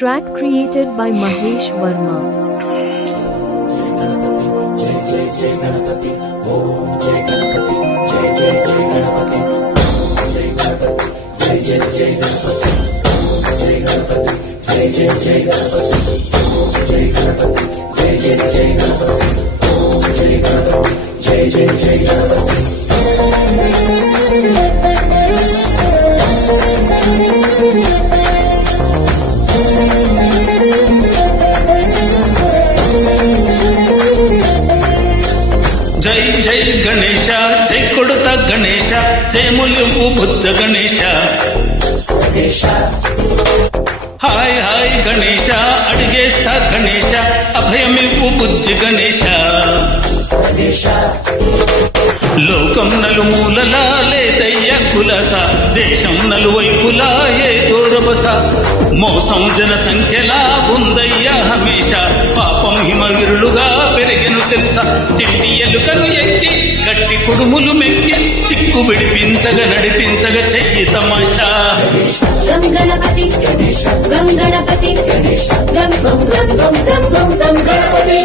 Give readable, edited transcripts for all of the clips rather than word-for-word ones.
Track created by Mahesh Verma. జై జై గణేశ, జై కొడుత గణేశ, జయములింపు బుద్ధ గణేశ. హాయ్ హాయ్ గణేశ, అడిగేస్తా గణేశ, అభయమివ్వు బుజ్జి గణేశ. లోకం నలుమూలలా లేదయ్య కులస, దేశం నలువైపులా ఏ దూరబస. మోసం జన సంఖ్యలా ఉందయ్య హమేష, పాపం హిమగిరులుగా పెరిగెను తెలుసా. చెట్టి ఎలుకను ఎక్కి గట్టి కుడుములు మెక్కి, చిక్కు విడిపించగ నడిపించగ చెయ్యి తమాషా. గం గణపతి గం గణపతి గం గం గం గం గం గం గం గణపతి.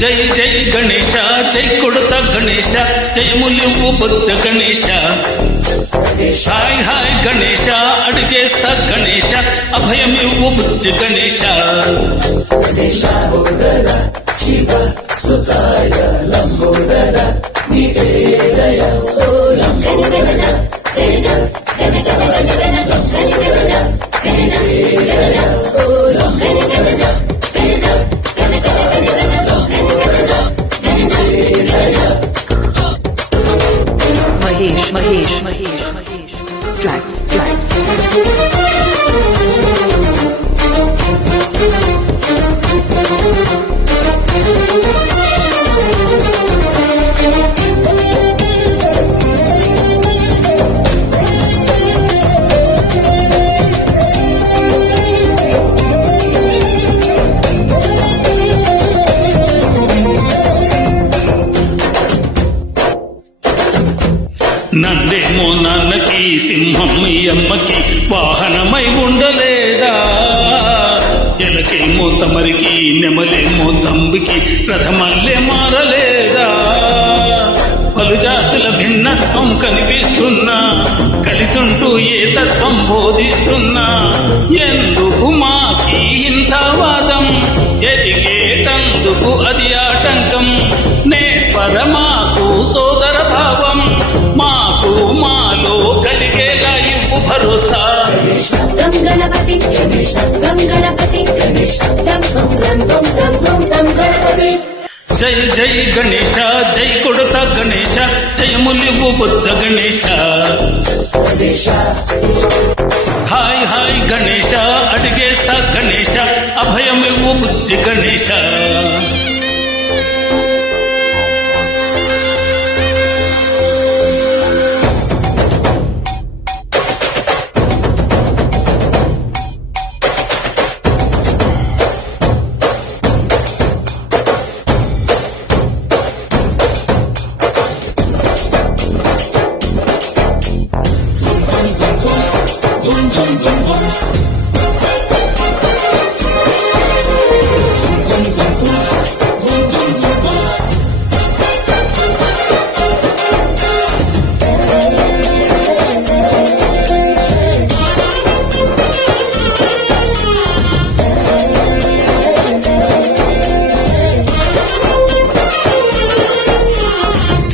జై జై గణేశ, జై కొడుత గణేశ, జయములివ్వు బుజ్జ గణేశ. హాయ్ హాయ్ గణేశ, అడిగేస్తా గణేశ, అభయమివ్వు బుజ్జి గణేశ. శివ సుతాయ లంబోదర నివేదయ గణగణ గణన గణ గణ గణ గణ గణగణ గణన గణన గణగణ గణన గణ గణ గణ గణ గణగణ గణన గణన. Mahesh. Tracks. నందేమో నాన్నకి, సింహం ఈ అమ్మకి వాహనమై ఉండలేదా. ఎలకేమో తమరికి, నెమలేమో తంబికి ప్రథమల్లే మారలేదా. పలు జాతుల భిన్నత్వం కనిపిస్తున్నా, కలిసుంటూ ఏ తత్వం బోధిస్తున్నా. ఎందుకు మాకి హింసావాదం, ఎదిగేటందుకు అది ఆటంకం. నేర్పద మాకు సోదర భావం, మాకు మాలో కలిగేలా ఇవ్వు భరోసా. గం గణపతి గం గణపతి గం గం గం గం గం గం గం గణపతి. జై జై గణేశ, జై కొడుత గణేశ, జయములివ్వు బుజ్జ గణేశ. హాయ్ హాయ్ గణేశ, అడిగేస్తా గణేశ, అభయమివ్వు బుజ్జి గణేశ.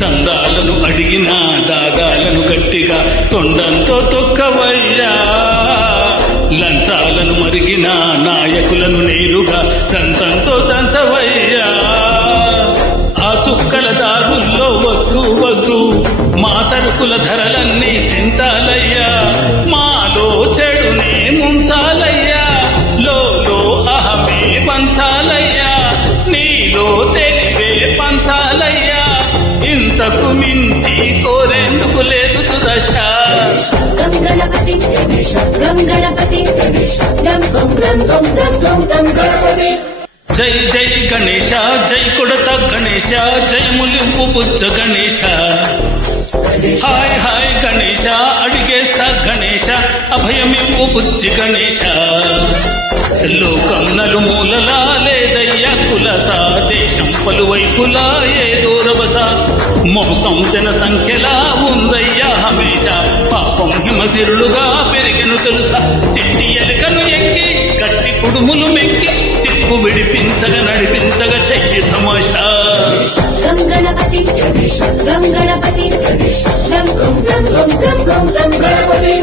చందాలను అడిగిన దాదాలను గట్టిగా తొండంతో తొక్కవయ్యా. లంచాలను మరిగిన నాయకులను నేరుగా దంతంతో దంచవయ్యా. ఆ చుక్కల దారుల్లో వస్తూ మా సరుకుల ధరలన్నీ తింటాలయ్యా. మాలో చెడునే ముంచాలయ్యా, లో అహమే పంచాలయ్యా. నీలో తెలివే పంచాలయ్యా, ఇంతకు మించి కోరేందుకు లేదు దుదశ. గం గణపతి గం గణపతి గం గం గం గం గం గం గం గణపతి. జై జై గణేశ, జై కొడత గణేశ, జయములింపు బుజ్జ గణేశ. హాయ్ హాయ్ గణేశ, అడిగేస్తా గణేశ, అభయమివ్వు బుజ్జి గణేశ. లోకం నలుమూలలా లేదయ్యా కులస దేశం పలువైపులా ఏదో రభస మోసం జన సంఖ్యలా ఉందయ్యా హమేష పాపం హిమసిరులుగా పెరిగెను తెలుసా చెట్టి ఎలుకను ఎక్కి గట్టి కుడుములు మెక్కి చిప్పు విడిపించగా నడిపించగా చెయ్యి తమాషా గం గణపతి గం గణపతి గం గం గం గం గం గం గణపతి